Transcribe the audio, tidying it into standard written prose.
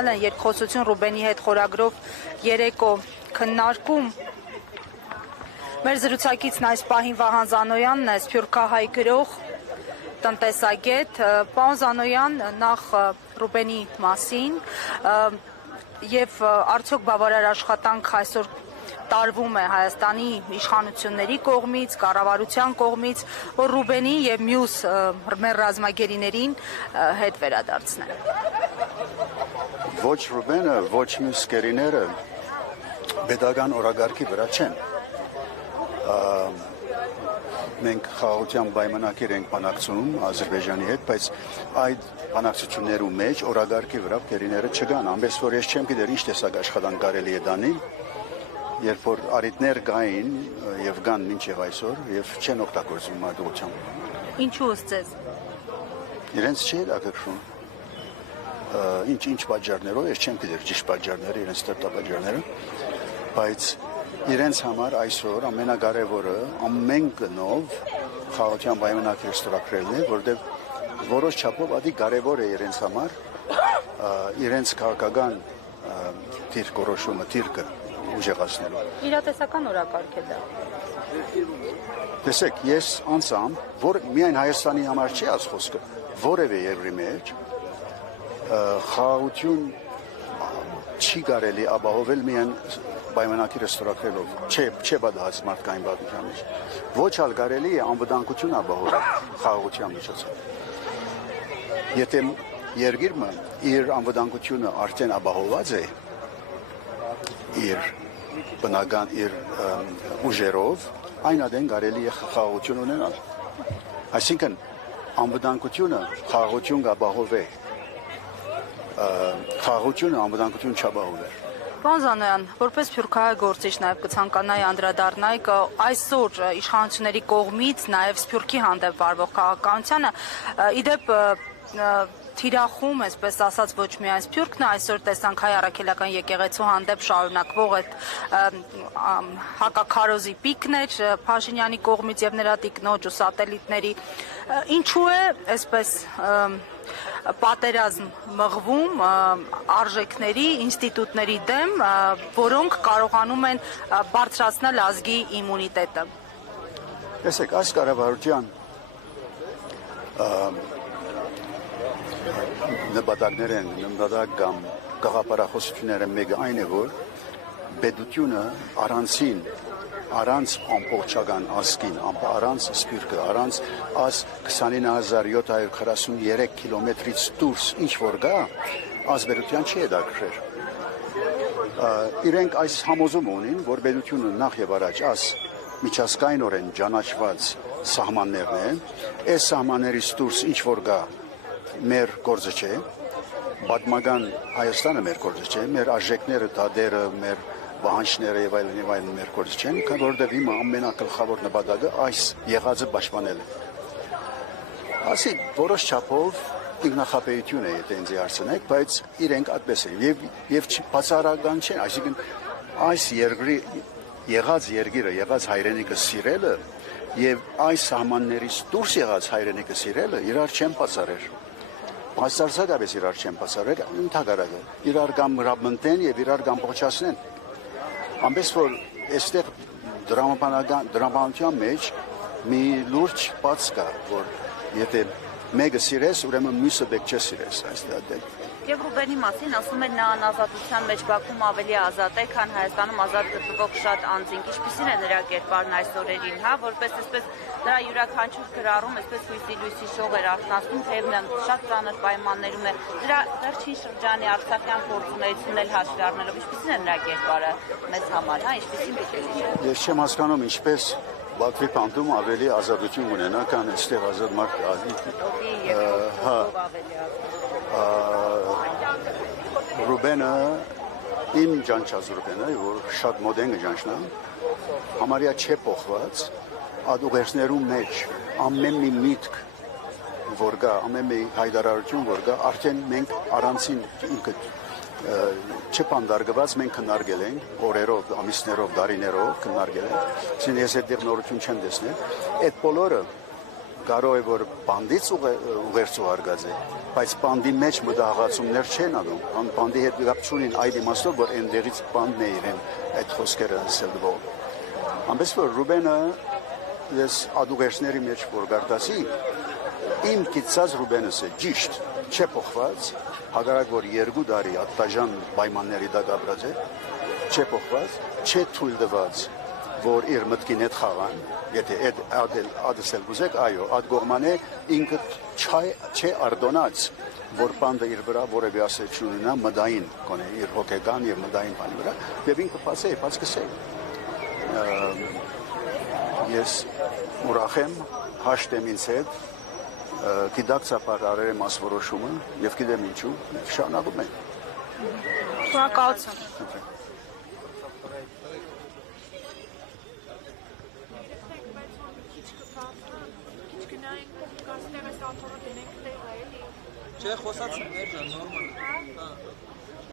անցկացնել են երկխոսություն Ռուբենի հետ խորագրով երեկո քննարկում։ Մեր զրուցակիցն այս պահին Վահան Զանոյանն է, սփյուռքահայ գրող, տնտեսագետ։ Պարոն Զանոյան, նախ Ռուբենի մասին եւ արդյոք բավարար աշխատանք այսօր տարվում է Հայաստանի իշխանությունների կողմից, կառավարության կողմից, որ Ռուբենի եւ մյուս մեր ռազմագերիներին հետ վերադարձնեն։ Ոչ Ռուբենը, ոչ մյուս գերիները պետական օրագարկի վրա չեն։ Մենք խաղաղության պայմանագիր ենք բանակցում Ադրբեջանի հետ, բայց այդ բանակցություններու մեջ օրագարկի վրա գերիները չկան, ամենից որ ես չեմ գիտեր ինչ տեսակ աշխատանք կարելի է դանել, երբ որ արիտներ կային եւ կան մինչեւ այսօր եւ չեն օգտագործվում այդ ուղղությամբ։ Ինչու ըստ Իրենց չի հետաքրքրում։ Ինչ պատճառներով, ես չեմ գիտեր ճիշտ պատճառները, իրենց տերտապատճառները, բայց իրենց համար այսօր ամենակարևորը ամեն գնով խաղաղության պայմանագիր ստորագրելն է, որտեղ որոշ չափով ադի կարևոր է իրենց համար իրենց քաղաքական դիրքորոշումը, դիրքը ուժեղացնելու։ Իրատեսական օրակարգ է դա։ Տեսեք, ես անցամ, որ միայն Հայաստանի համար չի այս խոսքը, որևէ երկրի մեջ խաղաղություն չի կարելի ապահովել միայն պայմանագիրը ստորագրելով, չէ բադահած մարդկային պատմության մեջ։ Ոչ ալ կարելի է անվտանգություն ապահովել խաղաղության միջոցով։ Եթե երկիրը իր անվտանգությունը արդեն ապահովված է իր բնական իր ուժերով, այն ադեն կարելի է խաղաղություն ունենալ։ Այսինքն անվտանգությունը խաղաղություն կապահովի, խաղաղությունը անվտանգություն չապահովեր։ Պարոն Զանոյան, որպես սփյուռքահայ գործիչ նաև կցանկանայի անդրադառնալ այսօր իշխանությունների կողմից նաև Սփյուռքի հանդեպ վարվող քաղաքականությանը, իդեպ թիրախում, այսպես ասած, ոչ միայն Սփյուռքն է, այսօր տեսանք Հայ առաքելական եկեղեցու հանդեպ շարունակվող այդ հակաքարոզի պիկներ Փաշինյանի կողմից եւ նրա տիկնոջ ու սատելիտների, ինչու է այսպես պատերազմ մղվում արժեքների, ինստիտուտների դեմ, որոնք կարողանում են բարձրացնել ազգի իմունիտետը։ Տեսեք, այս կառավարության նպատակներ են, նպատակ կամ գաղափարախոսությունները մեկը այն է, որ պետությունը առանց ամբողջական ազգին, առանց Սփյուռքը, առանց այս 29743 կիլոմետրից դուրս ինչ որ գա, ազգերության չի հետաքրքրել։ Իրենք այս համոզում ունին, որ պետությունը նախ եւ առաջ այս միջազգայինորեն ճանաչված սահմաններն են, այս սահմաններից դուրս ինչ որ գա մեր գործը չէ, պատմական Հայաստանը մեր գործը չէ, մեր արժեքները, դադերը, մեր վահանջները եւ այլն մեր գործը չեն, որովհետեւ հիմա ամենակլխավոր նպատակը այս եղածը պաշտպանել է։ Ասի որոշ չափով ինքնախապեյություն է, եթե ինձ հարցնեք, բայց իրենք այդպես են եւ բացառական չեն, այսինքն այս երկրի եղած երկիրը, եղած հայրենիքը սիրելը եւ այս սահմաններից դուրս եղած հայրենիքը սիրելը իրար չեն բացառել։ Բացարձակապես իրար չեն բացառել, ընդհանրապես իրար կամ ռաբմնտեն եւ իրար կամ փոխչացնեն։ Ամենից որ այստեղ դրամապանության մեջ մի լուրջ բաց կա, որ եթե մեկը սիրես, ուրեմն մյուսը պետք չէ սիրես, այստեղ։ Եվ Ռուբենի մասին ասում են նա անազատության մեջ Բաքվում ավելի ազատ է, քան Հայաստանում ազատ գտնվող շատ անձինք։ Ինչպիսին է նրա կերպարն այս օրերին, հա, որպես այսպես դրա յուրաքանչյուր գրառում, այսպես հույսի շող էր արթնացնում, թեև նա շատ ծանր պայմաններում է։ Դրա վերջին շրջանի արցախյան գործունեությունն էլ հաշվի առնելով, ինչպիսին է նրա կերպարը մեզ համար, հա, ինչպիսին պիտի լինի։ Ես չեմ հասկանում ինչպես Բաքվի պանտում ավելի ազատություն ունենա, քան այստեղ ազատ մարդ Ռուբենը, իմ ջանչած Ռուբենը, որ շատ մոդեն ջանչնա, համարյա չէ փոխված, այդ ուղերձներում մեջ ամեն մի միտք, որ գա, ամեն մի հայտարարություն, որ գա, արդեն մենք առանցին ինքը չպանդարգված մենք քննարկել ենք օրերով, ամիսներով, տարիներով քննարկել ենք։ Ես այդտեղ նորություն չեմ տեսնել։ Այդ բոլորը կարող է որ բանդից ուղերձու արգած է, բայց բանդի մեջ մտահղացումներ չեն անում, բանդի հետ կապ չունին այդ իմաստով, որ այնտեղից բանդն է իրեն այդ խոսքերը ասելով։ Ամենից որ Ռուբենը ես ադուղերձների մեջ որ գարտացի, իմ գիտած Ռուբենս է ճիշտ, չէ փոխված, հակառակ որ 2 տարի ատտաժան պայմանների տակ ապրած է, չէ փոխված, չէ թույլ տված, որ իր մտքին հետ խաղան, եթե ադսել գուզեք, այո, այդ կողմանը ինքը չէ արդոնած, որ բանդը իր վրա որևէ ասեցություն ունենա մտային, կոնե իր հոգեկան եւ մտային բանի վրա, եւ ինքը բացե, բաց կսե։ Ես ուրախ եմ, հաշտ եմ ինձ հետ, գիտակցաբար արել եմ ասորոշումը եւ գիտեմ ինչու, շարունակում եմ։ Շնորհակալություն։ Չէ, խոսացին մեր ջան, նորմալ է։ Հա։